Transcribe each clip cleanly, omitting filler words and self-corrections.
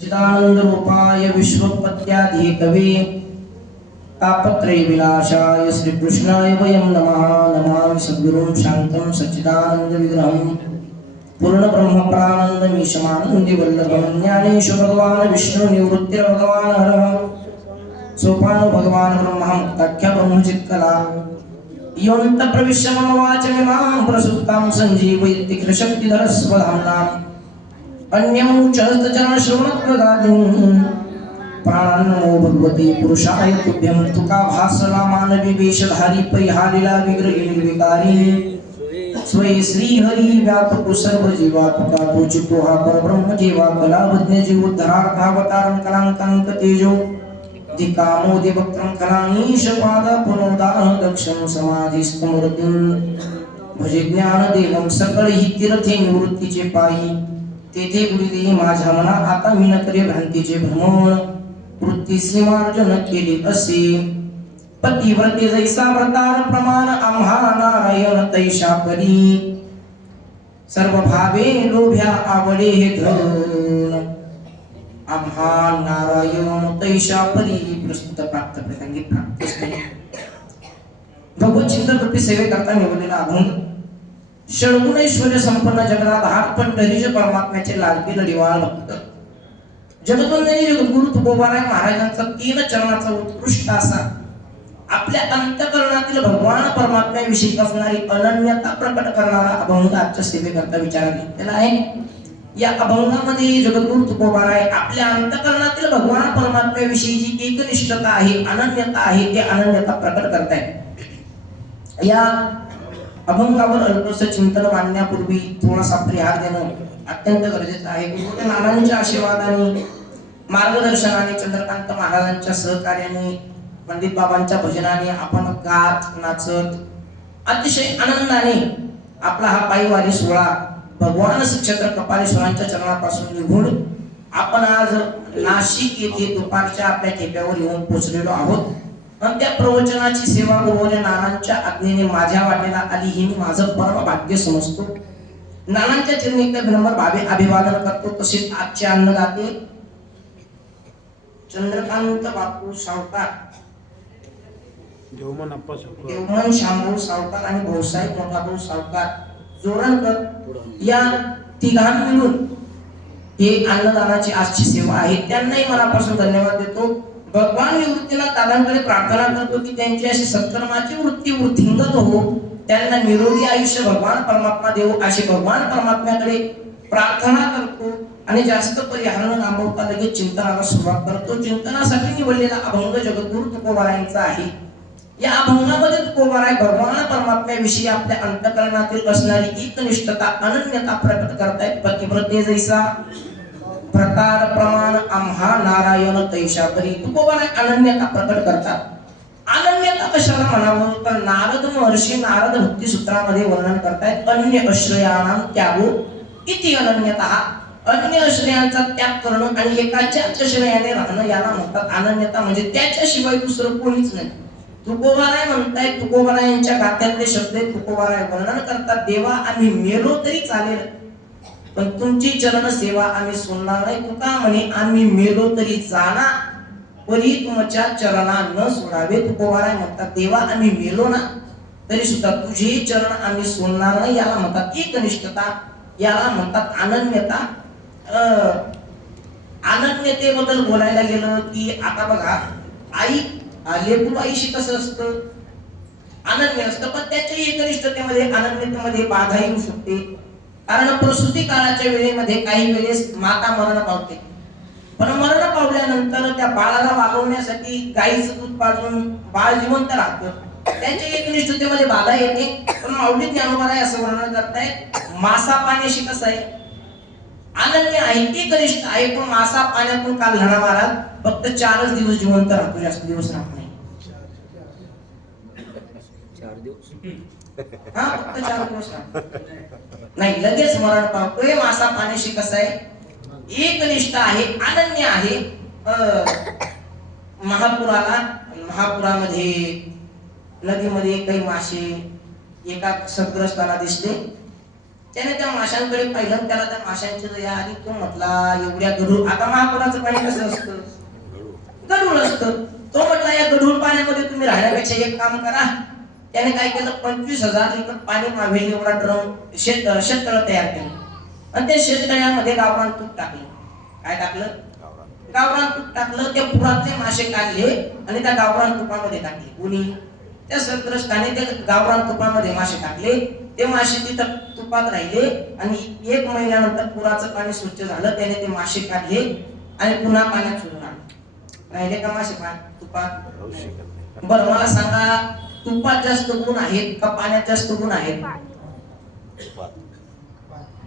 चिदानंद रूपाय विश्वपत्याधिकवे तापत्रय विनाशाय श्री कृष्णाय वयं नमः। नमामि सद्गुरुं शान्तं सच्चिदानंद विग्रहं पूर्ण ब्रह्म प्राणंद मीशमानंदी वल्लभं। ज्ञानेश भगवान विष्णु निवृत्तिर भगवान हरः सोपान भगवान ब्रह्म मुक्ताख्य ब्रह्मचित्कला योऽन्त प्रविश्य मम वाचमिमां प्रसुप्तां सञ्जीवयति कृशक्तिधर स्वधाम्नाम् अन्यं च हस्तचरण श्रवणप्रदादिं प्राणन्नमो भगवते पुरुषाय तुभ्यं। तुका भासला मानवी वेशधारी परिहारीला विग्रही निर्विकारी स्वय श्री हरि व्यापक सर्व जीवात्मका पूजितो हा परब्रह्म जीवा कलावज्ञ जीवोद्धारकावतारं कलांकांक तेजो दिकामोदि वक्त्रं कलानीश पाद पुनोदान दक्षं समाधिस्तमूर्तिं भजे ज्ञानदेवं सकळ ही तीर्थे निवृत्तीचे पायी तेथे गुरुदेवी माझ्या मना आता मी न करे भ्रांतीचे भ्रमण वृत्ती सीमार्जन केले असे पतिव्रते जैसा व्रतार प्रमाण आम्हा नारायण तैशा परी सर्व भावे लोभ्या आवडे हे धन आम्हा नारायण तैशा परी प्रस्तुत प्राप्त प्रसंगी प्राप्त भगवत चिंतन रूपी सेवे करता निवडलेला अभंग षडगुण ऐश्वर्य संपन्न जगन्नाथ पंढरीचे परमात्म्याचे लाडके लढीवाळ भक्त जगद्वंदनी जगद्गुरु तुकोबाराय महाराजांचा 3 चरणाचा उत्कृष्ट असा आपल्या अंतःकरणातील भगवान परमात्म्याविषयी असणारी अनन्यता प्रकट करणारा अभंग आजच्या सेवेकरता विचारात घेतलेला आहे। या अभंगामध्ये जगद्गुरु तुकोबाराय आपल्या अंतःकरणातील भगवान परमात्म्याविषयी जी एकनिष्ठता आहे अनन्यता आहे ते अनन्यता प्रकट करतायत। या अभंगावर अल्पस चिंतन मांडण्यापूर्वी थोडासा परिहार देणं अत्यंत गरजेचं आहे। गुरुदेव नानांच्या आशीर्वादाने मार्गदर्शनाने चंद्रकांत महाराजांच्या सहकार्याने पंडित बाबांच्या भजनाने आपण गात नाचत अतिशय आनंदाने आपला हा पायवारी सोहळा भगवान श्रीक्षेत्र कपालेश्वरांच्या चरणापासून निघून आपण आज नाशिक येथे दुपारच्या आपल्या ठेप्यावर येऊन पोहोचलेलो आहोत। आणि त्या प्रवचनाची सेवा गुरुदेव नानांच्या आज्ञेने माझ्या वाटेला आली ही मी माझं परम भाग्य समजतो। नानांच्या चरणी एकदा विनम्र भावे अभिवादन करतो। तसेच आजचे अन्नदाते चंद्रकांत बापू सावकार देवमन शामभाऊ सावकार आणि भाऊसाहेब मोठाभाऊ सावकार जोरणकर या तिघांनी मिळून हे अन्नदानाची आजची सेवा आहे। त्यांनाही मनापासून धन्यवाद देतो। भगवान निवृत्तीला दादांकडे प्रार्थना करतो की त्यांची अशी सत्कर्माची वृत्ती वृद्धिंगत हो, त्यांना निरोगी आयुष्य भगवान परमात्मा देव अशी भगवान परमात्म्याकडे प्रार्थना करतो आणि जास्त परिहार न लांबवता लगेच चिंतनाला सुरुवात करतो। चिंतनासाठी निवडलेला अभंग जगद्गुरु तुकोबारायांचा आहे। या अभंगामध्ये तुकोबाराय भगवान परमात्म्याविषयी आपल्या अंतःकरणातील असणारी एकनिष्ठता अनन्यता प्रकट करतायत। पतिव्रते जैसा प्रकार प्रमाण आम्हा नारायण तैशा परी तुकोबाराय अनन्यता प्रकट करतात। अनन्यता कशाला म्हणावं तर नारद महर्षी नारद भक्ती सूत्रामध्ये वर्णन करतायत अन्य आश्रयाणां त्यागो इति अनन्यता। अन्य आश्रयांचा त्याग करणं आणि एकाच्याच आश्रयाने राहणं याला म्हणतात अनन्यता। म्हणजे त्याच्याशिवाय दुसरं कोणीच नाही। तुकोबाराय म्हणतायत तुकोबारायांच्या गाथ्यातले शब्द तुकोबाराय वर्णन करतात देवा आम्ही मेलो तरी चालेल पण तुमची चरण सेवा आम्ही सोडणार नाही। तुका म्हणे आम्ही मेलो तरी जाणार परी तुमच्या चरणा न सोडावे। तुकोबाराय म्हणतात देवा आम्ही मेलो ना तरी सुद्धा तुझे चरण आम्ही सोडणार नाही। याला म्हणतात एकनिष्ठता, याला म्हणतात अनन्यता। अनन्यतेबद्दल बोलायला गेलं की आता बघा आई लेकरू आईशी कसं असतं अनन्य असतं पण त्याच्या एकनिष्ठतेमध्ये अनन्यतेमध्ये बाधा येऊ शकते। कारण प्रसूती काळाच्या वेळेमध्ये काही वेळेस माता मरण पावते पण मरण पावल्यानंतर त्या बाळाला वागवण्यासाठी गाईचं दूध पाजून बाळ जिवंत राहतं। त्यांच्या एकनिष्ठतेमध्ये बाधा येते पण माऊली ज्ञानोबाराय असं वर्णन करतायत मासा पाण्याशी कसं आहे अनन्य आहे एकनिष्ठ आहे पण मासा पाण्यातून काल लढा माराल फक्त 4च दिवस जिवंत राहतो जास्त दिवस राहत नाही। 4 दिवस हा फक्त 4 दिवस नाही लगेच मरण पावतोय। मासा पाण्याशी कसं आहे एकनिष्ठ आहे अनन्य आहे। महापुरामध्ये नदीमध्ये काही मासे एका सद्ग्रस्ताला दिसले त्याने त्या माशांकडे पाहिलं, त्याला त्या माशांची दया आली. तो म्हटला एवढ्या गढूळ, आता महापुराचं पाणी कसं असतं, गढूळ असतं. तो म्हटला या गढूळ पाण्यामध्ये तुम्ही राहण्यापेक्षा एक काम करा. त्याने काय केलं, 25,000 लिटर पाणी मावेल एवढा ड्रम शेततळ तयार केलं आणि त्या शेततळ्यामध्ये गावरान तूप टाकलं. काय टाकलं, गावरान तूप टाकलं. त्या पुरातले मासे काढले आणि त्या गावरान तुपामध्ये टाकले. कोणी, त्या संत्रस्ताने त्या गावरान तुपामध्ये मासे टाकले. ते मासे तिथं तुपात राहिले आणि 1 महिन्यानंतर पुराचं पाणी स्वच्छ झालं. त्याने ते मासे काढले आणि पुन्हा पाण्यात सोडून आणले. राहिले का मासे तुपात? बरं मला सांगा, तुपात जास्त गुण आहेत का पाण्यात जास्त गुण आहेत?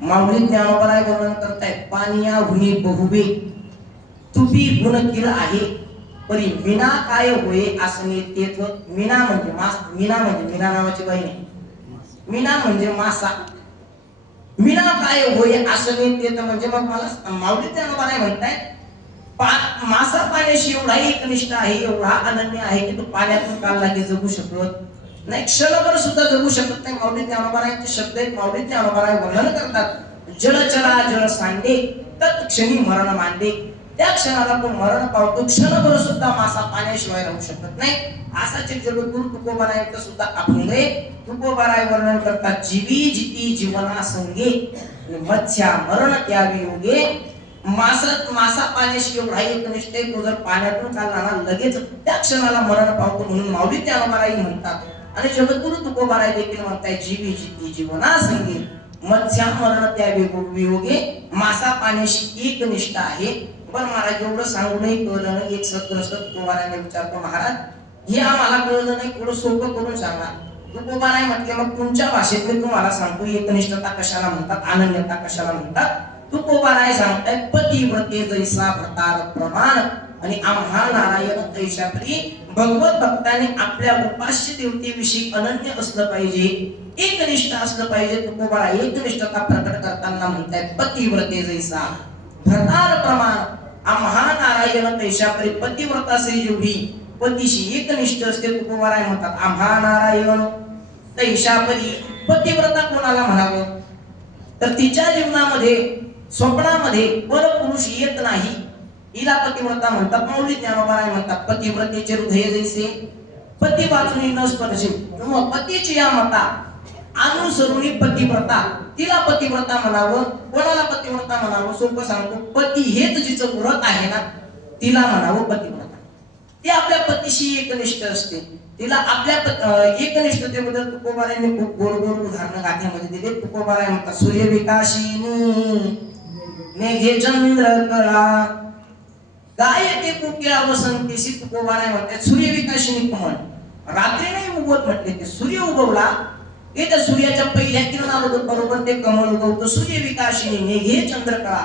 माऊली ज्ञानोबा वर्णन करतायत, पानिया हुनी बहुबे तुपी गुण किल आहे परी मीना काय होय असणे तेथ. मीना म्हणजे मीना नावाची बाई नाही, मीना म्हणजे मासा. मीना काय होय असणे तेथ म्हणजे मग मला माऊली ज्ञानोबा नाही म्हणताय, मासा पाण्याशी एवढा एकनिष्ठ आहे, एवढा अनन्य आहे की तो पाण्यातून काढला की जगू शकत नाही, क्षणभर सुद्धा जगू शकत नाही. माऊली ज्ञानोबा रायांचे शब्द आहेत. माऊली ज्ञानोबा राय वर्णन करतात, जलचरा जल सांडे तत्क्षणी मरण मांडे. त्या क्षणाला तो मरण पावतो, क्षणभर सुद्धा मासा पाण्याशिवाय राहू शकत नाही. असाचे जगद्गुरु तुकोबा रायांचं सुद्धा अभंग आहे. तुकोबा राय वर्णन करतात, जीवी जिती जीवना संगे मत्स्या मरण त्यावी योगे. मासा पाण्याशी एवढा एकनिष्ठ आहे, तो जर पाण्यातून काढला ना लगेच त्या क्षणाला मरण पावतो. म्हणून माऊली ज्ञानोबा म्हणतात आणि जगद्गुरु तुकोबा राय देखील म्हणताय, जीवी जिती जीवना संगे मत्स्या मरण त्या वियोगे. मासा पाण्याशी एकनिष्ठ आहे. पण महाराज एवढं सांगू नाही कळलं नाही. एक सदग्रस्त तुकोबाराने विचारतो, महाराज हे आम्हाला कळलं नाही, थोडं सोपं करून सांगा. तुकोबा राय म्हटले, मग तुमच्या भाषेत मी तुम्हाला सांगतो एकनिष्ठता कशाला म्हणतात, अनन्यता कशाला म्हणतात. तुकोबा राय सांगताय, पतिव्रते जैसा भरतार प्रमाण आणि आम्हा नारायण तैशा प्री. भगवत भक्ताने आपल्या उपास्य देवतेविषयी अनन्य असलं पाहिजे, एकनिष्ठ असलं पाहिजे. तुकोबा राय एकनिष्ठता प्रकट करताना म्हणतायत, पतिव्रते जैसा भरतार प्रमाण आम्हा नारायण तैशा प्री. पतिव्रता से जेवढी पतीशी एकनिष्ठ असते, तुकोबा राय म्हणतात आम्हा नारायण तैशा परी. पतिव्रता कोणाला म्हणावं, तर तिच्या जीवनामध्ये स्वप्नामध्ये परपुरुष येत नाही, हिला पतिव्रता म्हणतात. माऊली ज्ञानोबा राय म्हणतात, पतिव्रतेचे हृदय जैसे पती वाचून न स्पर्शे. पतीची या मता अनुसरुणी पतिव्रता, तिला पतिव्रता म्हणावं. कोणाला पतिव्रता म्हणावं, सोपं सांगतो, पती हेच जिचं व्रत आहे ना तिला म्हणावं पतिव्रता. ती आपल्या पतीशी एकनिष्ठ असते. तिला आपल्या एकनिष्ठतेबद्दल तुकोबा रायांनी खूप गोड गोड उदाहरणं गाथ्यामध्ये दिले. तुकोबा राय म्हणतात, सूर्य विकाशिनी मेघे चंद्र कळा गायते कोकिळा वसंतीसी. तुकोबा राय म्हणतात, सूर्य विकाशिनी कमळ रात्री नाही उगवत म्हटले, ते सूर्य उगवला की त्या सूर्याच्या पहिल्या किरणाबरोबर ते कमळ उगवतं. सूर्य विकाशिनी मेघे चंद्र कळा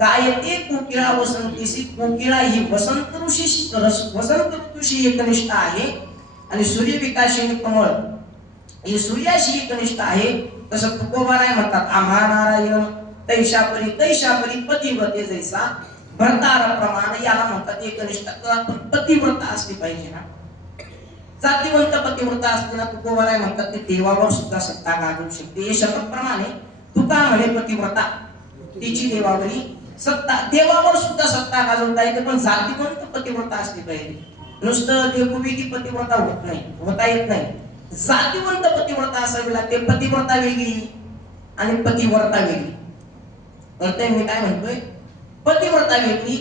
गायते कोकिळा वसंतीसी. कोकिळा ही वसंत ऋतूशी एकनिष्ठ आहे आणि सूर्य विकाशिनी कमळ ही सूर्याशी एकनिष्ठ आहे. तसं तुकोबा राय म्हणतात, आम्हा नारायण तैशा परी पतिव्रते जैसा भरतार प्रमाण. याला म्हणतात एकनिष्ठता. पतिव्रता असली पाहिजे ना, जातीवंत पतिव्रता असते ना. तुकोबा राय म्हणतात, ते देवावर सुद्धा सत्ता गाजवू शकते. हे शब्दप्रमाणे तुका म्हणे पतिव्रता तिची देवावरी सत्ता, देवावर सुद्धा सत्ता गाजवता येते, पण जातीवंत पतिव्रता असली पाहिजे. नुसतं देवविधी पतिव्रता होत नाही, होता येत नाही. जातीवंत पतिव्रता असावी लागते. पतिव्रता वेगळी आणि पतिव्रता वेगळी. कळतंय मी काय म्हणतोय, पतिव्रता वेगळी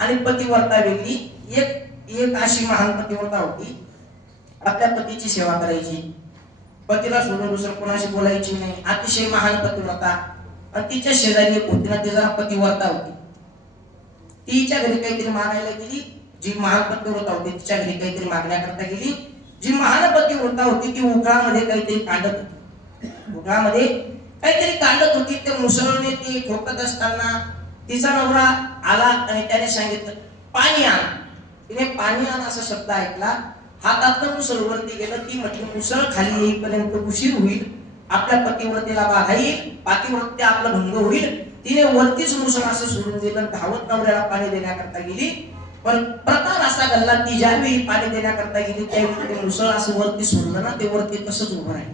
आणि पतिव्रता वेगळी. एक अशी महान पतिव्रता होती, आपल्या पतीची सेवा करायची, पतीला सोडून दुसरं कोणाशी बोलायची नाही. अतिशय महान पतिव्रता. आणि तिच्या शेजारी एक होती ना, ती जरा पतिव्रता होती. तिच्या घरी काहीतरी मागायला गेली. जी महान पतिव्रता होती तिच्या घरी काहीतरी मागण्याकरता गेली. जी महान पतिव्रता होती ती उकळामध्ये काहीतरी काढत होती. उकळामध्ये काहीतरी काढत होती. ते मुसळने ती ठोकत असताना तिचा नवरा आला आणि त्याने सांगितलं, पाणी आण. तिने पाणी आण असा शब्द ऐकला. हातातलं मुसळ वरती गेलं. ती म्हटली, मुसळ खाली येईपर्यंत उशीर होईल, आपल्या पतिव्रतेला बाधा येईल, पातिव्रत्य आपलं भंग होईल. तिने वरतीच मुसळ असं सोडून दिलं, धावत नवऱ्याला पाणी देण्याकरता गेली. पण प्रकार असा घडला, ती ज्यावेळी पाणी देण्याकरता गेली त्यावेळी ते मुसळ असं वरती सोडलं ना, ते वरती तसंच उभं राहिलं.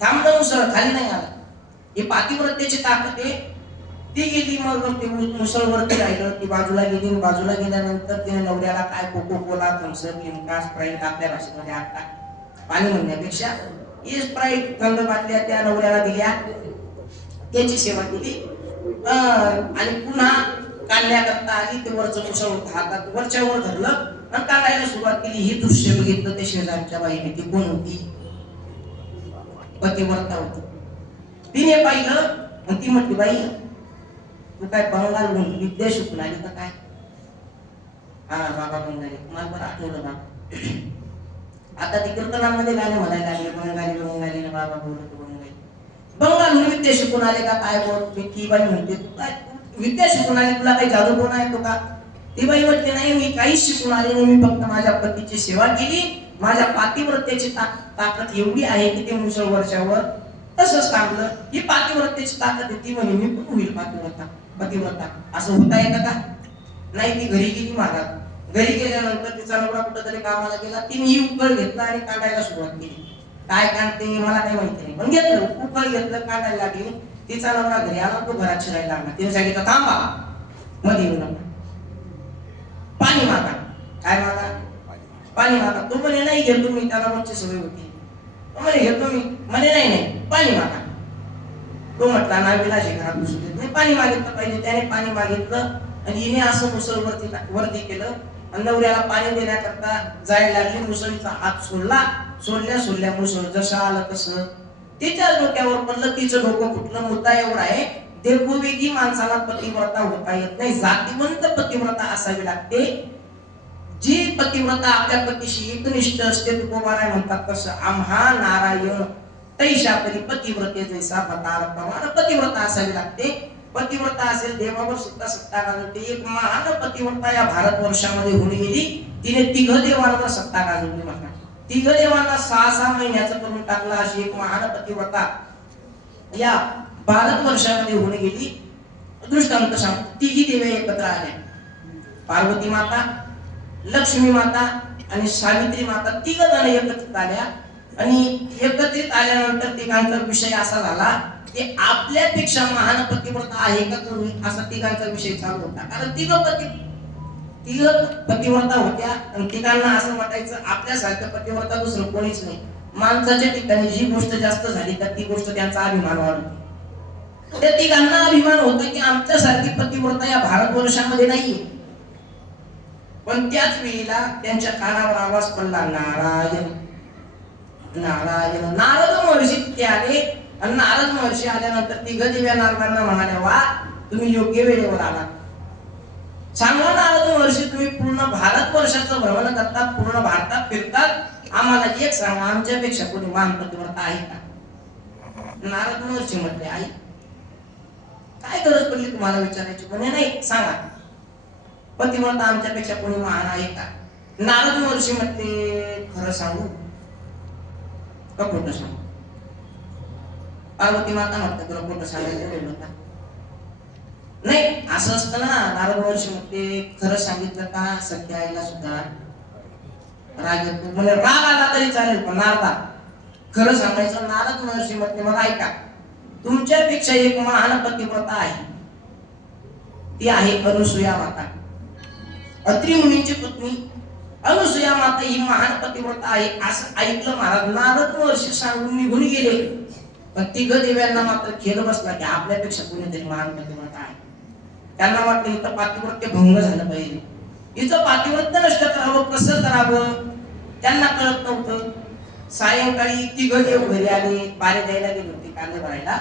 थांबलं मुसळ, खाली नाही आलं. ही पातिव्रत्याची ताकद आहे. ती गेली, मग ते मुसळवरती राहिलं, ती बाजूला गेली. बाजूला गेल्यानंतर तिने नवऱ्याला काय Coca Cola, Thums Up, Limca, Sprite आपल्या भाषेमध्ये आटा पाणी म्हणण्यापेक्षा ही स्प्राईट थंड बाटल्या त्या नवऱ्याला दिल्या, त्याची सेवा केली. आणि पुन्हा काढण्याकरता आली. ते वरचं मुसळ हातात वरच्या वर धरलं आणि काढायला सुरुवात केली. ही दृश्य बघितलं ते शेजारच्या बाईने. ती कोण होती? पतिव्रता होती. तिने पाहिलं आणि ती म्हटली, बाई तू काय बंगाल विद्या शिकून आली का काय? हा बाबा बंगाली. मला बरं आठवलं बाबा. आता ती कीर्तनामध्ये गाणे म्हणायला लागले, बंगाली बंगाली ना बाबा बोलत बंगाली. बंगालहून विद्या शिकून आले का काय? बोल. ती बाई म्हणते, तू काय विद्या शिकून आली, तुला काही जादू कोण आहे तो का? ती बाई म्हटली, नाही मी काहीच शिकून आले नाही, मी फक्त माझ्या पतीची सेवा केली. माझ्या पातिव्रत्याची ताकद एवढी आहे की ते मुसळ वरच्यावर तसंच थांबलं. ही पातिव्रत्याची ताकद आहे. ती म्हणे मी पण होईल पतिव्रता. असं होता येतं का? नाही. ती घरी गेली महाराज. घरी गेल्यानंतर तिचा नवरा कुठंतरी कामाला गेला. तिने ही उकळ घेतला आणि काढायला सुरुवात केली. काय काढते मला काही माहिती नाही, पण घेतलं, उकळ घेतलं, काढायला लागली. तिचा नवरा घरी आला, तो घरात शिरायला लागला. तिने सांगितलं, थांबा, मध्ये येऊ नका, पाणी मागा. काय मागा? पाणी मागा. तो म्हणे नाही घेतो मी, त्याला रोजची सवय होती. तो म्हणे घेतो मी, म्हणे नाही नाही पाणी मागा. तो म्हटला ना विलाशी घरात बसू देत नाही, पाणी मागितलं पाहिजे. त्याने पाणी मागितलं आणि हिने असं मुसळ वरती केलं आणि नवऱ्याला पाणी देण्याकरता जायला लागली. मुसळीचा हात सोडला. सोडल्या मुसळ जसं आलं तसं तिच्या डोक्यावर पडलं. तिचं डोकं फुटलं. मुद्दा एवढा आहे, देवभोगी माणसाला पतिव्रता होता येत नाही, जातीवंत पतिव्रता असावी लागते. जी पतिव्रता आपल्या पतीशी एकनिष्ठ असते, तुकोबाराय म्हणतात तसं आम्हा नारायण तैशा परी पतिव्रते जैसा बतार प्रमाण पतिव्रता असावी लागते. पतिव्रता असेल देवावर सुद्धा सत्ता गाजवते. एक महान पतिव्रता या भारतवर्षामध्ये होऊन गेली. तिने तिघ देवांवर सत्ता गाजवली. म्हणतात तिघ देवांना 6-6 महिन्याचं करून टाकलं. अशी एक महान पतिव्रता या भारतवर्षामध्ये होऊन गेली. दृष्टांत सांग. तिघी देवी एकत्र आल्या. पार्वती माता, लक्ष्मी माता आणि सावित्री माता तिघ जण एकत्रित आल्या. आणि एकत्रित आल्यानंतर तिघांचा विषय असा झाला की आपल्यापेक्षा महान पतिव्रता आहे का तुम्ही, असा तिघांचा विषय चालू होता. कारण तिघ पतिव्रता होत्या आणि तिघांना असं वाटायचं आपल्यासारखं पतिव्रता दुसरं कोणीच नाही. माणसाच्या ठिकाणी जी गोष्ट जास्त झाली तर ती गोष्ट त्यांचा अभिमान वाढवते. त्या तिघांना अभिमान होता की आमच्यासारखी पतिव्रता या भारतवर्षामध्ये नाहीये. पण त्याच वेळेला त्यांच्या कानावर आवाज पडला, नारायण नारायण. नारद महर्षी ते आले आणि नारद महर्षी आल्यानंतर तिघ दिव्या नारदांना म्हणाले, वा तुम्ही योग्य वेळेवर आलात. सांगा नारद महर्षी, तुम्ही पूर्ण भारतवर्षाचं भ्रमण करतात, पूर्ण भारतात फिरतात, आम्हाला एक सांगा, आमच्यापेक्षा कोणी महान पतिव्रता आहे का? नारद महर्षी म्हटले, आई काय गरज पडली तुम्हाला विचारायची? म्हणे नाही, सांगा पतिव्रता आमच्यापेक्षा कोणी महान आहे का? नारद महर्षी म्हटले, खरं सांगू का खोटं सांगू? पार्वती माता म्हटलं, तुला खोटं सांगायचं वेळ का? नाही असं असतं ना. नारद महर्षी म्हटले, खरं सांगितलं का सत्य आईला सुद्धा राग येतो. म्हणजे राग आला तरी चालेल, पण नारदा खरं सांगायचं. नारद महर्षी म्हटले, मग ऐका, तुमच्यापेक्षा एक महान पतिव्रता आहे. ती आहे अनुसूया माता, अत्रि मुनींची पत्नी अनुसूया माता ही महान पतिव्रता आहे असं ऐकलं महाराज. नारद महर्षी सांगून निघून गेले. पण तिघ देव्यांना मात्र खेद बसला की आपल्यापेक्षा कोणीतरी महान पतिव्रता आहे. त्यांना वाटलं इथं पातिव्रत्य भंग झालं पाहिजे, इथं पातिव्रत्य नष्ट करावं. कसं करावं त्यांना कळत नव्हतं. सायंकाळी तिघ देव घरी आले. पाणी द्यायला गेले होते, कांदे भरायला.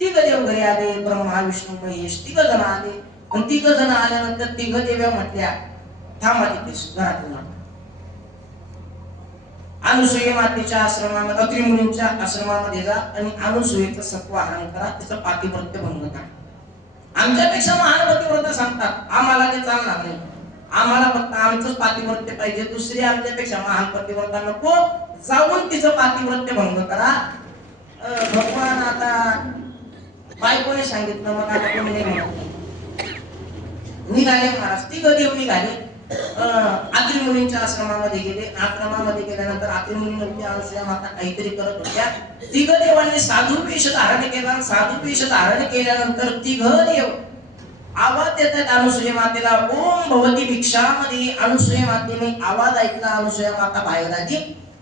तिघ देव घरी आले. ब्रह्मा विष्णू महेश तिघ जण आले. पण तिघ जण आल्यानंतर तिघ देव्या म्हटल्या, थांबा तिथेच घरातून. अनुसूये मातेच्या आश्रमामध्ये, अत्रि मुनींच्या आश्रमामध्ये जा आणि अनुसूयेचं सत्व हरण करा, तिचं पातिव्रत्य भंग करा. आमच्यापेक्षा महान पतिव्रता सांगतात, आम्हाला ते चालणार नाही. आम्हाला फक्त आमचंच पातिव्रत्य पाहिजे, दुसरी आमच्यापेक्षा महान पतिव्रता नको. जाऊन तिचं पातिव्रत्य भंग करा. भगवान आता बायकोने सांगितलं, मग आता कोणी नाही म्हणत. निघाले महाराज. तिघ देव निघाले. आत्री मुनींच्या आश्रमामध्ये गेले. आश्रमामध्ये गेल्यानंतर आत्री मुनी अनुसूया माता काहीतरी करत होत्या. तिघ देवांनी साधू वेश धारण केला. साधू वेश धारण केल्यानंतर तिघ देव आवाज देतात अनुसूया मातेला, ओम भवती भिक्षामध्ये. अनुसूया मातेने आवाज ऐकला. अनुसूया माता बाहेर आली.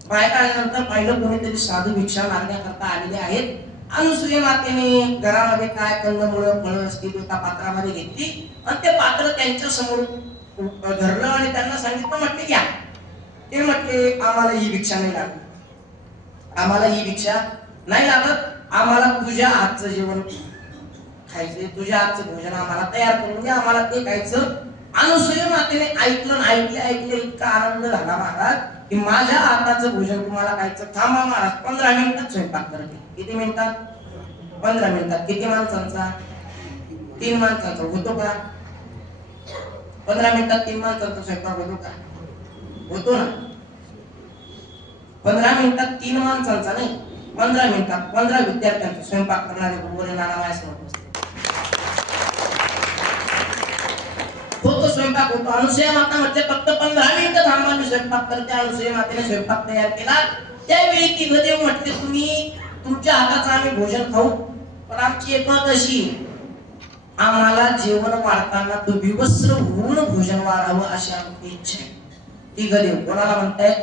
बाहेर आल्यानंतर पाहिलं कोणीतरी साधू भिक्षा मागण्याकरता आलेले आहेत. अनुसूया मातेने घरामध्ये काय कंदमुळं फळं असतील एका पात्रामध्ये घेतली आणि ते पात्र त्यांच्या समोर धरलं आणि त्यांना सांगितलं, म्हटले घ्या. ते म्हटले आम्हाला ही भिक्षा नाही लागत, आम्हाला ही भिक्षा नाही लागत, आम्हाला तुझ्या हातचं जेवण खायचंय, तुझ्या हातचं भोजन आम्हाला तयार करून दे, आम्हाला ते खायचं. अनुसूया मातेने ऐकलं, ऐकले इतका आनंद झाला महाराज की माझ्या हाताचं भोजन तुम्हाला खायचं. थांबा महाराज, 15 मिनिटात स्वयंपाक करते. किती मिनिटात? 15 मिनिटात. किती माणसांचा? 3 माणसांचा. होतो का? 15 मिनिटात 3 माणसांचा स्वयंपाक होतो का? होतो ना. 15 मिनिटात 3 माणसांचा नाही, 15 मिनिटात 15 विद्यार्थ्यांचा स्वयंपाक करणारे गुरुवरे नाना माझ्यासमोर बसले. होतो स्वयंपाक होतो. अनुसूया माता म्हटले फक्त 15 मिनिटं थांबा, मी स्वयंपाक करते. अनुसूया मातेने स्वयंपाक तयार केला. त्यावेळी तिघ देव म्हटले, तुम्ही तुमच्या हाताचं आम्ही भोजन खाऊ, पण आमची एक अट अशी, आम्हाला जेवण वाढताना तो विवस्त्र होऊन भोजन वाढावं अशी आमची इच्छा आहे. तिघ देव कोणाला म्हणतायत?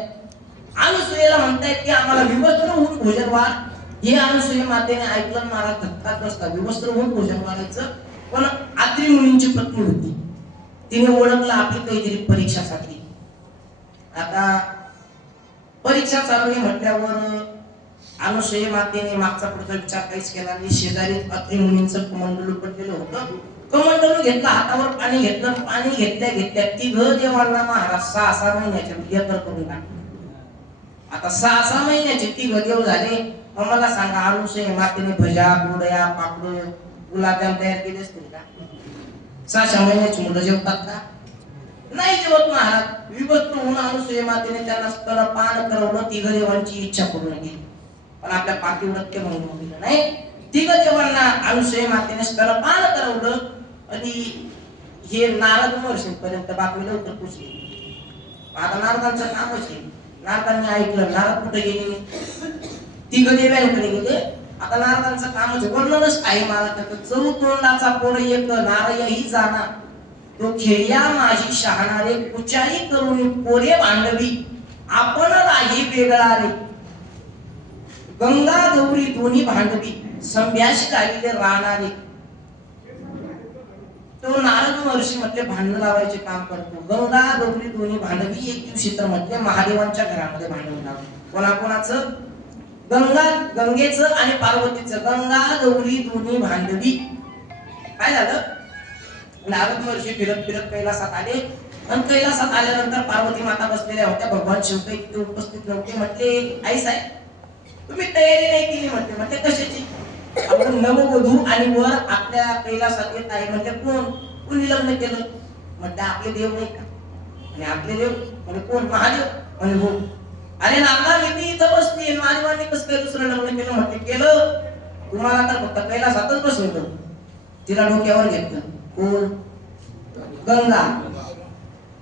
अनुसूयेला म्हणतायत की आम्हाला विवस्त्र होऊन भोजन वाढ. हे अनुसूया मातेने ऐकलं. महाराज धक्काच बसला. विवस्त्र होऊन भोजन वाढायचं. पण आत्री मुनींची पत्नी होती, तिने ओळखलं आपली काहीतरी परीक्षा साधली. आता परीक्षा चालू आहे म्हटल्यावर अनुसूया मातेने मागचा पुढचा विचार काहीच केला नाही. शेजारी अत्री मुनींचं कमंडलू पडलेलं होतं. कमंडलू घेतलं, हातावर पाणी घेतलं. पाणी घेतल्या तिघ देवांना महाराज 6-6 महिन्याचे लेकर करून टाकले. आता 6-6 महिन्याचे तिघ देव झाले. मला सांगा, अनुसूया मातेने भजा, गोडया, पापड, गुलाबजाम तयार केले असतील का? 6-6 महिन्याची मुलं जेवतात का? नाही जेवत महाराज. विभक्त होऊन अनुसूया मातेने त्यांना स्तनपान करवलं. तिघ देवांची इच्छा पूर्ण केली. पण आपल्या पातिव्रत्य म्हणून दिलं नाही. तिघ देवांना अनुसूया मातेने स्तनपान करवलं. आणि हे नारद महर्षींपर्यंत बातमी लवकर पोचली. आता नारदांचं कामच आहे. नारदांनी ऐकलं. नारद कुठे गेले? तिघ देवांकडे गेले. आता नारदांचं कामच वर्णनच आहे. मला चौ तोंडाचा पोर एक नारयही जाणार, तो खेळ्या माझी शहाणारे, कुचारी करून पोरे भांडवी, आपण राही वेगळा रे, गंगा गौरी दोन्ही भांडवी, संभ्याशी झालेले राहणारे. तो नारद महर्षी म्हटले भांडण लावायचे काम करतो. गंगा गौरी दोन्ही भांडवी. एक दिवशी तर म्हटले महादेवांच्या घरामध्ये भांडण लावलं. कोणाकोणाचं? गंगेचं आणि पार्वतीचं. गंगा गौरी दोन्ही भांडवी. काय झालं? नारद महर्षी फिरत फिरत कैलासात आले. आणि कैलासात आल्यानंतर पार्वती माता बसलेल्या होत्या. भगवान शिव काही तिथे उपस्थित नव्हते. म्हटले आई साहेब तुम्ही तयारी नाही केली. म्हटले कशाची? आपण नववधू आणि वर आपल्या कैलासात येत आहे. म्हणजे कोणी लग्न केलं? म्हटलं आपले देव नाही का? आणि आपले देव म्हणजे कोण? महादेव. म्हणजे हो. अरे नाना मी इथं बसली, महादेवांनी कसं काय दुसरं लग्न केलं? म्हटले केलं. तुम्हाला तर फक्त कैलासातच बसवलं. तिला डोक्यावर घेतलं. कोण? गंगा.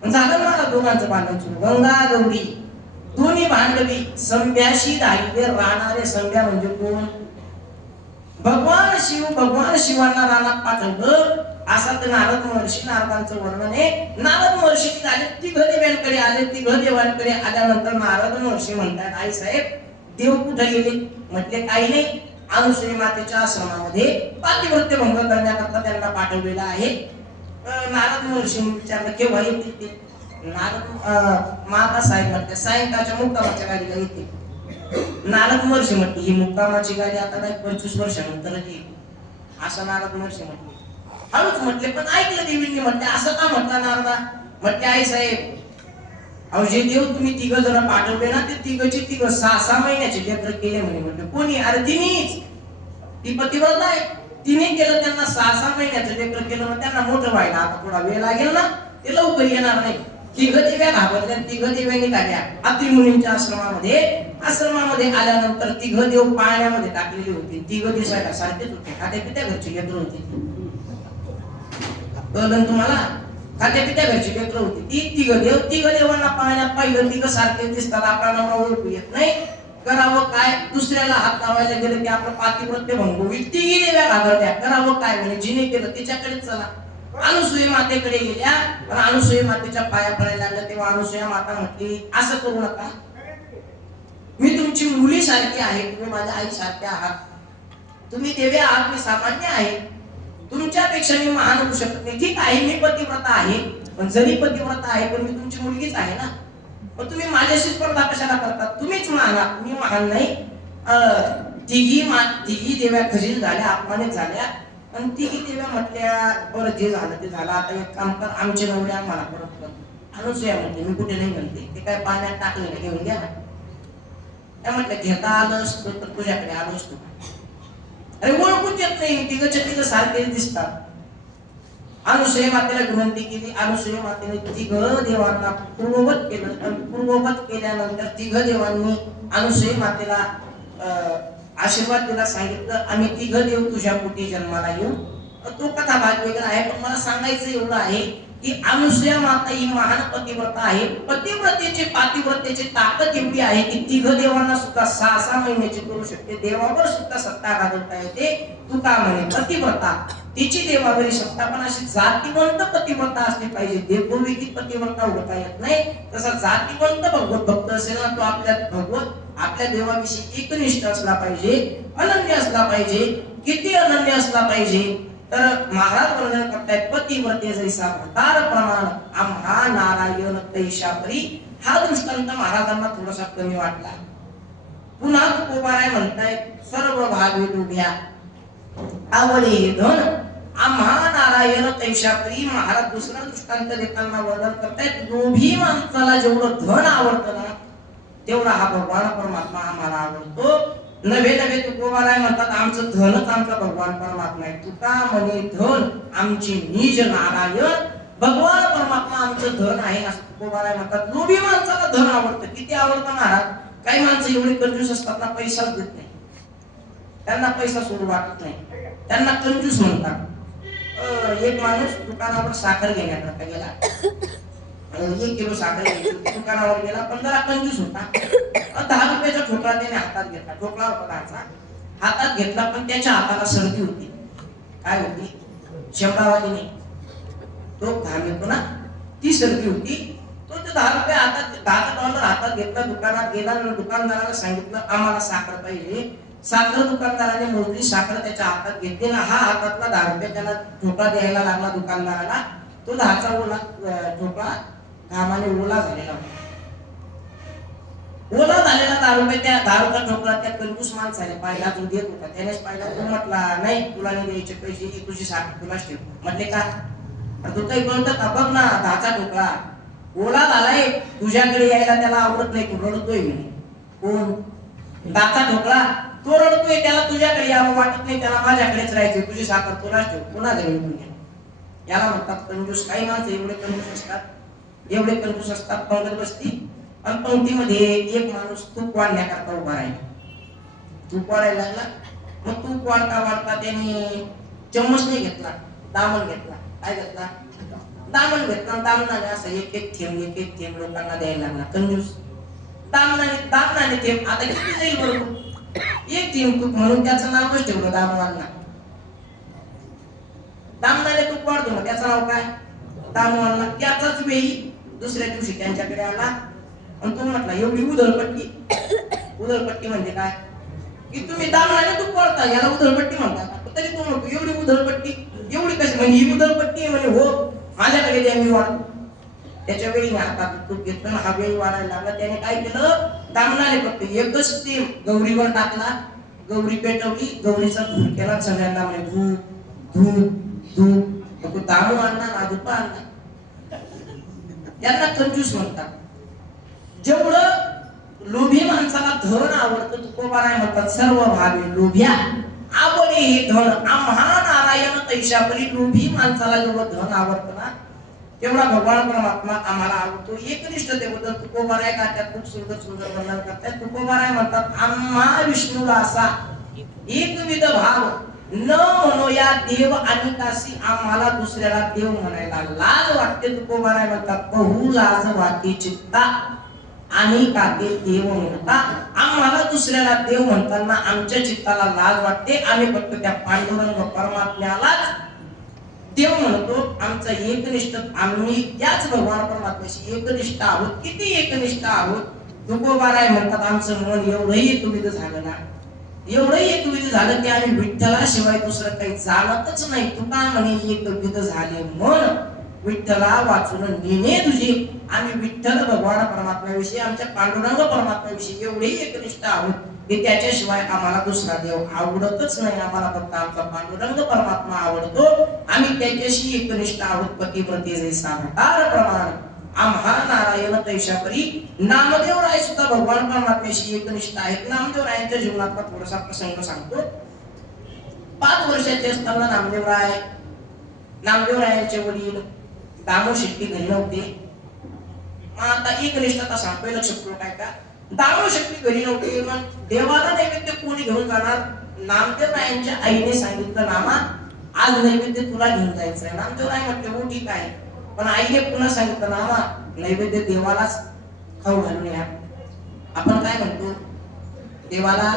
झालं मला दोघांचं भांडण सुरू. गंगा गौरी दोन्ही भांडवी, संभ्याशी राहिले राहणारे. संभ्या म्हणजे कोण? भगवान शिव. भगवान शिवांना रानात पाठवलं. असा ते नारद महर्षी, नारदांचं वर्णन आहे. नारद महर्षी आले, तिघ देवांकडे आले. तिघ देवांकडे आल्यानंतर नारद महर्षी म्हणतात आई साहेब देव कुठे गेले? म्हटले काही नाही, अनुसूया मातेच्या आश्रमामध्ये पातिव्रत्य भंग करण्याकरता त्यांना पाठवलेलं आहे. नारद महर्षींनी विचारलं केव्हा येतील ते? नारद माता साहेब म्हटले सायंकाळच्या मुक्कामाच्या गाडीला येते. नारद महर्षी म्हटले ही मुक्कामाची गाडी आता नाही 25 वर्षानंतर येईल. असं नारद महर्षी म्हटले. हळूच म्हटले पण ऐकलं देवींनी. म्हटले असं का म्हटलं नारदा? म्हटले आई साहेब अहो जे देव तुम्ही तिघ जण पाठवले ना ते तिघची तिघ 6-6 महिन्याचे लेकर केले म्हणे. म्हटले कोणी? अरे तिनीच. ती पतिव्रता आहे, तिने केलं. त्यांना 6-6 महिन्याचं लेकर केलं. मग त्यांना मोठं व्हायला आता थोडा वेळ लागेल ना, ते लवकर येणार नाही. तिघ देव्या घाबरल्या. तिघ देव्या निघाल्या अत्री मुनींच्या आश्रमामध्ये. आश्रमामध्ये आल्यानंतर तिघ देव पाण्यामध्ये टाकलेले होते. तिघ दिसायला सारखेच होते. आता पित्या घरची लेकर होती. कळलं तुम्हाला? खात्या पित्या घरची लेकरं होती ती तिघ देवांना पाहण्यात पाहिलं तिघ सारखे दिसतात आपला नवरा ओळखू येत नाही करावं काय दुसऱ्याला हात लावायला गेलं की आपलं पातिव्रत्य भंग होईल तिघी देव्या घाबरत्या करावं काय म्हणजे जिने केलं तिच्याकडेच चला अनुसूया मातेकडे गेल्या पण अनुसूया मातेच्या पाया पडायला लागल्या तेव्हा अनुसूया माता म्हटली असं करू नका मी तुमची मुली सारखी आहे तुम्ही माझ्या आई सारखे आहात तुम्ही देवी आहात मी सामान्य आहे तुमच्यापेक्षा मी महान होऊ शकत नाही ठीक आहे मी पतिव्रता आहे पण जरी पतिव्रता आहे पण मी तुमची मुलगीच आहे ना मग तुम्ही माझ्याशी स्पर्धा कशाला करतात तुम्हीच महान मी महान नाही तिघी देव्या खजील झाल्या अपमानित झाल्या आणि तिघी देव्या म्हटल्या बरं जे झालं ते झालं आता एक काम कर आमचे नवरे आम्हाला परत कर अनुसूया म्हणते मी कुठे नाही म्हणते ते काय पाण्यात टाकले घेऊन घ्या ना त्या म्हटलं घेता आलं असतो तर तुझ्याकडे आलो असतो अरे ओळखूच येत नाही तिघच्या तिघ सारखे दिसतात अनुसूया मातेला विनंती केली अनुसूया मातेने तिघ देवांना पूर्ववत केलं आणि पूर्ववत केल्यानंतर तिघ देवांनी अनुसूया मातेला आशीर्वाद दिला सांगितलं आम्ही तिघ देव तुझ्या पोटी जन्माला येऊ तो कथा भाग वेगळा आहे पण मला सांगायचं एवढं आहे की अनुसूया माता ही महान पतिव्रता आहे पतिव्रतेचे पातिव्रतेची ताकद एवढी आहे की तिघ देवांना सुद्धा 6 महिन्याची करू शकते देवावर सुद्धा सत्ता गाजवता येते तू का म्हणे पतिव्रता तिची देवावरील सत्ता पण अशी जातीवंत पतिव्रता असली पाहिजे देवभूमिकी पतिव्रता उडता येत नाही तसा जातीवंत भगवत भक्त असेल ना तो आपल्या देवाविषयी एकनिष्ठ असला पाहिजे अनन्य असला पाहिजे किती अनन्य असला पाहिजे तर महाराज वर्णन करतायत पतिव्रते जैसा भतार प्रमाण आम्हा नारायण तैशापरी हा दृष्टांत महाराजांना थोडासा कमी वाटला पुन्हा तुकोबाराय म्हणतायत सर्व भाग उभ्या आवडे हे धन आम्हा नारायण तैशापरी महाराज दुसरा दृष्टांत देताना वर्णन करतायत लोभी माणसाला जेवढं धन आवडतं ना तेवढा हा भगवान परमात्मा आम्हाला आवडतो नवे तुकोबाराय म्हणतात आमचं धनच आमचा भगवान परमात्मा आहे तुका म्हणे धन आमची निज नारायण भगवान परमात्मा आमचं धन आहे असं तुकोबाराय म्हणतात लोभी माणसाला धन आवडतं किती आवडतं महाराज काही माणसं एवढे कंजूस असतात ना पैसाच देत नाही त्यांना पैसा सोडू वाटत नाही त्यांना कंजूस म्हणतात एक माणूस दुकानावर साखर घेण्याकरता गेला 1 किलो साखर घ्यायची दुकानावर गेला पण जरा कंजूस होता 10 रुपयाचा ठोकळा त्याने हातात घेतला ठोकळा होता हातात घेतला पण त्याच्या हाताला सर्दी होती काय होती शंभरावादी नाही तो घाम येतो ना ती सर्दी होती तो ते 10 रुपये हातात $10 हातात घेतला दुकानात गेला आणि दुकानदाराला सांगितलं आम्हाला साखर पाहिजे साखर दुकानदाराने मोजली साखर त्याच्या हातात घेतली ना हा हातातला 10 रुपये त्याला ठोकळा द्यायला लागला दुकानदाराला तो 10चा ओला ठोकळा घामाने ओला झालेला ओला झालेला 10 रुपये त्या 10 रुपया ठोकळा त्या कंजूस माणसाने पाहिला तो देत होता त्यानेच पाहिला तो म्हटला नाही तुला नाही द्यायचे पैसे तुझी साखर तुलाच ठेव म्हटले का तू काही कळतं का बघ ना 10चा ठोकळा ओला झालाय तुझ्याकडे यायला त्याला आवडत नाही तू रडतोय म्हणे कोण 10चा ठोकळा तो रडतोय त्याला तुझ्याकडे यावं वाटत नाही त्याला माझ्याकडेच राहायचे तुझी साखर तुलाच ठेव पुन्हा घेऊन याला म्हणतात कंजूस काही माणसं एवढे कंजूस असतात पंगत बसती आणि पंक्तीमध्ये एक माणूस तूप वाढण्याकरता उभा राहिला तूप वाढायला लागला मग तूप वाढता त्याने चम्मच नाही घेतला दामन घेतला काय घेतला दामन घेतला दामनाने असं एक थेंब लोकांना द्यायला लागला कंजूस दामनाने थेंब आता किती जाईल बरोबर एक थेंब तूप म्हणून त्याचं नावच ठेवलं दामनांना दामनाने तूप वाढतो मग त्याचं नाव काय दामवांना त्याचाच वेळी दुसऱ्या दिवशी त्यांच्याकडे आला आणि तो म्हटला एवढी उधळपट्टी म्हणजे काय की तुम्ही दामनाने तूप वाढता याला उधळपट्टी म्हणतात तरी तो म्हणतो एवढी उधळपट्टी एवढी कशी म्हणजे ही उधळपट्टी म्हणजे हो माझ्याकडे द्या मी वाढतो त्याच्या वेळी हातात तूप घेतलं हा वेळी वाढायला लागला त्याने काय केलं दामनाने फक्त एकच ते गौरीवर टाकला गौरी पेटवली गौरीचा धूर केला सगळ्यांना म्हणजे धूप तो दामू आणला ना दुपा आणला त्यांना कंजूस म्हणतात जेवढं लोभी माणसाला धन आवडतं तुकोबाराय म्हणतात सर्व भावे लोभ्या आवडे हे धन आम्हा नारायण तैशापरी लोभी माणसाला जेवढं धन आवडतं ना तेवढा भगवान परमात्मा आम्हाला आवडतो एकनिष्ठतेबद्दल तुकोबाराय गात्यात खूप सुंदर वर्णन करतात तुकोबाराय म्हणतात आम्हा विष्णूला असा एकविध भाव न म्हणूया देव आणि काशी आम्हाला दुसऱ्याला देव म्हणायला लाज वाटते. तुकोबाराय म्हणतात बहु लाज वाटे चित्ता आणि काते देव म्हणता. आम्हाला दुसऱ्याला देव म्हणताना आमच्या चित्ताला लाज वाटते. आम्ही फक्त त्या पांडुरंग परमात्म्यालाच देव म्हणतो. आमचा एकनिष्ठ आम्ही त्याच भगवान परमात्म्याशी एकनिष्ठ आहोत. किती एकनिष्ठ आहोत. तुकोबाराय म्हणतात आमचं मन एवढंही एकविध झालं ना, एवढंही एकविध झालं की आम्ही विठ्ठलाशिवाय दुसरं काही चालतच नाही. तुका म्हणे एकविध झाले मन विठ्ठला वाचून नेणे तुझे. आम्ही विठ्ठल भगवान परमात्म्याविषयी आमच्या पांडुरंग परमात्म्याविषयी एवढेही एकनिष्ठ आहोत की त्याच्याशिवाय आम्हाला दुसरा देव आवडतच नाही. आम्हाला फक्त आमचा पांडुरंग परमात्मा आवडतो. आम्ही त्याच्याशी एकनिष्ठ आहोत. पतिव्रते जैसा अवतार प्रमाण आम्हा नारायण तैशापरी. नामदेव राय सुद्धा भगवान परमात्म्याशी एकनिष्ठ आहेत. नामदेव रायांच्या जीवनातला थोडासा प्रसंग सांगतो. 5 वर्षाचे असताना नामदेव रायांचे वडील दामो शेट्टी घरी नव्हते. मग आता एकनिष्ठता सांगतोय, लक्षपूर्वक काय का. दामो शेट्टी घरी नव्हते. मग देवाला नैवेद्य कोणी घेऊन जाणार. नामदेव रायांच्या आईने सांगितलं नामा आज नैवेद्य तुला घेऊन जायचंय. नामदेव राय म्हटले हो ठीक आहे. पण आईने पुन्हा सांगितलं नामा नैवेद्य देवालाच खाऊ घालून या. आपण काय म्हणतो देवाला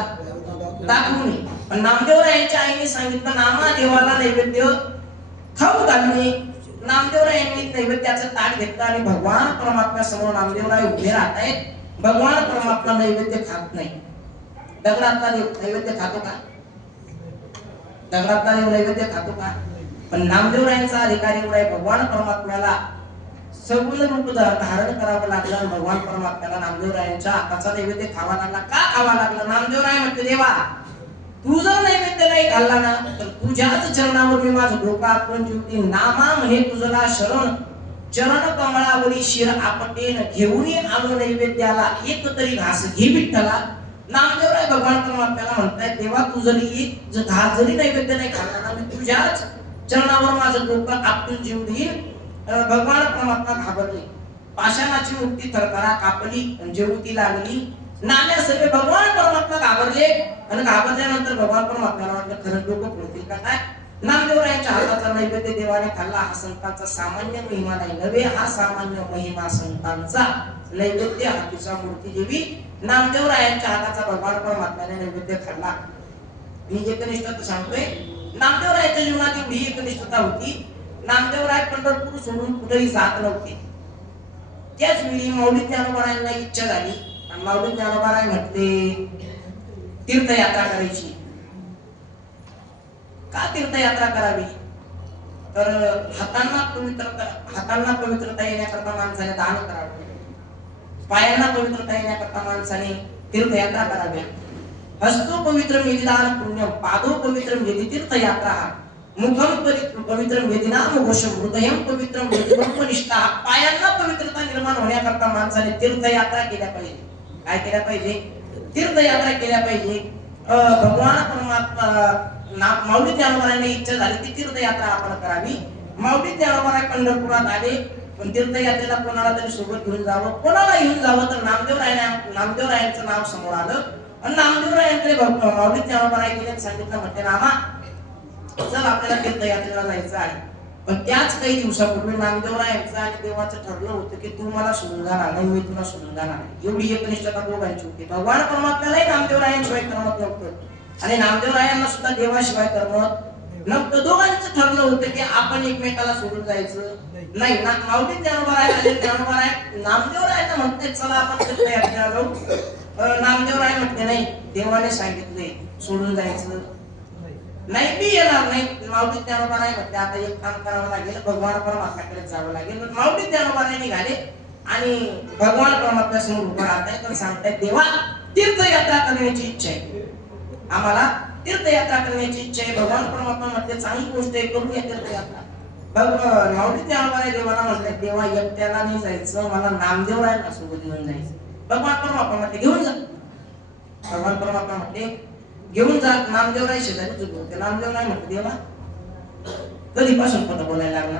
दाखवू नये. पण नामदेव रायांच्या आईने सांगितलं नामा देवाला नैवेद्य खाऊ घालणे. नामदेवराय यांनी नैवेद्याचं ताट घेतलं आणि भगवान परमात्म्या समोर नामदेवराय उभे राहत आहेत. भगवान परमात्मा नैवेद्य खात नाही. दगडातला देव नैवेद्य खातो का. दगडातला देव नैवेद्य खातो का. पण नामदेवरायांचा अधिकार एवढा आहे भगवान परमात्म्याला सगुण रूप धारण करावं लागलं. भगवान परमात्म्याला नामदेवरायांच्या हाताचा नैवेद्य खावा लागला. का खावा लागला. नामदेवराय म्हणते देवा तू जर नैवेद्य नाही खाल्ला ना तर तुझ्याच चरणावर मी माझं डोकं आपलं जीवते. नामा म्हणे तुझला शरण चरण कमळावरी शिर आपटेन घेऊन आलो नैवेद्याला एक तरी घास घे विठ्ठला. नामदेवराय भगवान परमात्म्याला म्हणताय देवा तू जरी एक घास जरी नैवेद्य नाही खाल्ला ना मी तुझ्याच चरणावर माझं डोकं आपटून जीव देईन. भगवान परमात्मा घाबरले. पाषाणाची मूर्ती थरथरा कापली जेवती लागली. नाम्या सर्व भगवान परमात्मा घाबरले आणि घाबरल्यानंतर भगवान परमात्म्याला वाटलं खरंच डोकं फोडतील का काय. नामदेवरायांच्या हाताचा नैवेद्य देवाने खाल्ला. हा संतांचा सामान्य महिमा नाही नव्हे. हा सामान्य महिमा संतांचा. नैवेद्य हातीचा मूर्ती देवी नामदेवरायांच्या हाताचा भगवान परमात्म्याने नैवेद्य खाल्ला. मी एकनिष्ठता सांगतोय. नामदेवरायांच्या जीवनात एवढी एकनिष्ठता होती. नामदेवराय पंढरपूर सोडून कुठेही जात नव्हते. त्याच वेळी माऊली ज्ञानोबारायांना इच्छा झाली. माऊली ज्ञानोबाराय म्हटले तीर्थयात्रा करायची. का तीर्थयात्रा करावी तर हातांना पवित्रता येण्याकरता माणसाने दान करावे. पायांना पवित्रता येण्याकरता माणसाने तीर्थयात्रा कराव्या. हस्तो पवित्रम यदि दान पुण्यम पादो पवित्रम यदि तीर्थयात्रा मुखम पवित्रम यदि नाम घोष हृदयम पवित्रम यदि ब्रह्मनिष्ठा. पायांना पवित्रता निर्माण होण्याकरता माणसाने तीर्थयात्रा केल्या पाहिजे. काय केल्या पाहिजे तीर्थयात्रा केल्या पाहिजे. भगवान परमात्मा माऊली ज्ञानोबारायांना इच्छा झाली की तीर्थयात्रा आपण करावी. माऊली ज्ञानोबाराय पंढरपुरात आले. पण तीर्थयात्रेला कोणाला तरी सोबत घेऊन जावं. कोणाला घेऊन जावं तर नामदेवरायांचं नाव समोर आलं. आणि नामदेवरायांकडे माऊली ज्ञानोबाराय गेले सांगितलं म्हणते नामा चल आपल्याला तीर्थयात्रेला जायचं आहे. पण त्याच काही दिवसापूर्वी नामदेवरायांचं आणि देवाचं ठरलं होतं की तू मला सोडून जाणार नाही मी तुला सोडून जाणार नाही. एवढी एकनिष्ठता दोघांची होती. भगवान परमात्म्यालाही नामदेवरायांशिवाय करमत नव्हतं आणि नामदेवरायांना सुद्धा देवाशिवाय करमत नव्हतं. दोघांचं ठरलं होतं की आपण एकमेकाला सोडून जायचं नाही. माऊली ज्ञानोबाराय आणि नामदेवरायांना म्हणते चला आपण तीर्थयात्रेला जाऊ. नामदेवराय म्हटले नाही देवाने सांगितले सोडून जायचं नाही मी येणार नाही. माऊली ज्ञानोबाराय म्हटले आता एक काम करावं लागेल भगवान परमात्म्याकडे जावं लागेल. माऊली ज्ञानोबाराय निघाले आणि भगवान परमात्म्या समोर उभं राहताय तर सांगताय देवा तीर्थयात्रा करण्याची इच्छा आहे. आम्हाला तीर्थयात्रा करण्याची इच्छा आहे. भगवान परमात्मा म्हटले चांगली गोष्ट आहे करूया तीर्थयात्रा. माऊली ज्ञानोबाराय देवाला म्हटले देवा एकट्याला नाही जायचं मला नामदेवरायांना सोबत घेऊन जायचं. भगवान परमात्मा म्हटले घेऊन जा. भगवान परमात्मा म्हटले घेऊन जा. नामदेवराय शेजारी चुकले होते. नामदेवराय म्हटले देवा कधीपासून खोटं बोलायला लागला.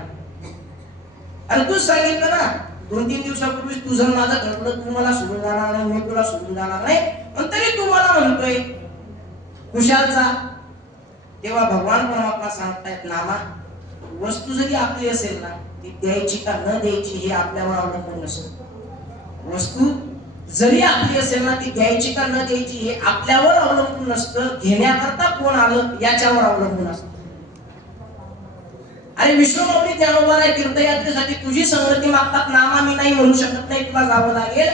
अरे तूच सांगितलं ना 2-3 दिवसापूर्वी तुझं माझं ठरलं तू मला सोडून जाणार नाही मी तुला सोडून जाणार नाही. पण तरी तू मला म्हणतोय खुशाल जा. तेव्हा भगवान परमात्मा सांगतायत नामा वस्तू जरी आपली असेल ना ती द्यायची का न द्यायची हे आपल्यावर अवलंबून नसतं. वस्तू जरी आपली असेल ना ती द्यायची का न द्यायची हे आपल्यावर अवलंबून नसतं, घेण्याकरता कोण आलं याच्यावर अवलंबून असतं. अरे विश्वमाऊली ज्ञानोबा आहे तीर्थयात्रेसाठी तुझी संगती मागतात, नामा मी नाही म्हणू शकत नाही, तुला जावं लागेल.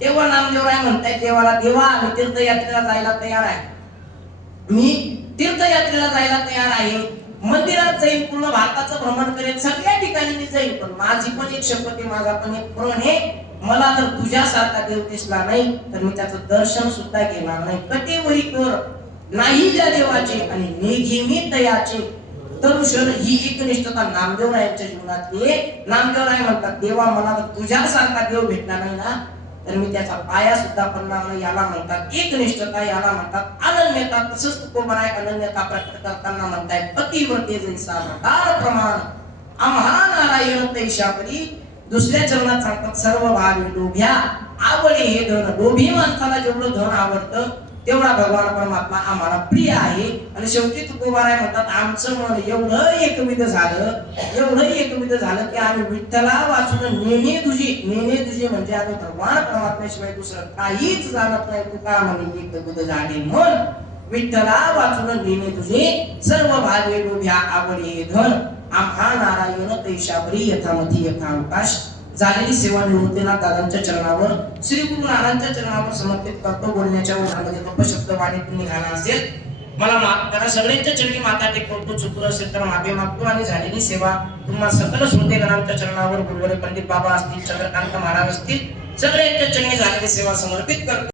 तेव्हा नामदेवराय म्हणतायत देवाला, देवा मी तीर्थयात्रेला जायला तयार आहे, मी तीर्थयात्रेला जायला तयार आहे, मंदिरात जाईन, पूर्ण भारताचं भ्रमण करेन, सगळ्या ठिकाणी मी जाईन, पण माझी पण एक शपथ आहे, माझा पण एक प्रण आहे, मला जर तुझ्यासारखा देव दिसला नाही तर मी त्याचं दर्शन सुद्धा घेणार नाही. कटेवरी कर नाही ज्या देवाचे आणि निघी मी तयाचे तरुशर ही एकनिष्ठता नामदेवरायांच्या जीवनातली आहे. नामदेवराय म्हणतात देवा मला जर तुझ्यासारखा देव भेटला नाही ना तर मी त्याचा पाया सुद्धा पडणार नाही. याला म्हणतात एकनिष्ठता, याला म्हणतात अनन्यता. तसंच तुकोबाराय अनन्यता प्रकट करताना म्हणतायत पतिव्रते जैसा भटार प्रमाण आम्हा नारायण तैशापरी. दुसऱ्या चरणात सांगतात सर्व भावी लोभ्या आवडे हे धन. लोभी माणसाला जेवढं धन आवडतं तेवढा भगवान परमात्मा आम्हाला प्रिय आहे. आणि शेवटी तुकोबाराय म्हणतात आमचं मन एवढं एकविध झालं, एवढं एकविध झालं की आम्ही विठ्ठला वाचून नेणे तुझी म्हणजे आम्ही भगवान परमात्म्याशिवाय दुसरं काहीच जाणत नाही. तुका म्हणे एकविध झाले मन विठ्ठला वाचून नेणे तुझे सर्व भावे लोभ्या आवडे हे धन आम्हा नारायण तैशापरी यथामती यथावकाश. झालेली सेवा निवृत्तीनाथ दादांच्या चरणावर श्री गुरु नानांच्या चरणावर समर्पित करतो. बोलण्याच्या ओघामध्ये अपशब्द वाणीतून निघाला असेल मला माफ करा. सगळ्यांच्या चरणी माथा टेकवतो, चुकलं असेल तर माफी मागतो. आणि झालेली सेवा तुम्हा सकल श्रोतेगणांच्या चरणावर गुरुवारी पंडित बाबा असतील, चंद्रकांत महाराज असतील, सगळ्यांच्या चरणी झालेली सेवा समर्पित करतो.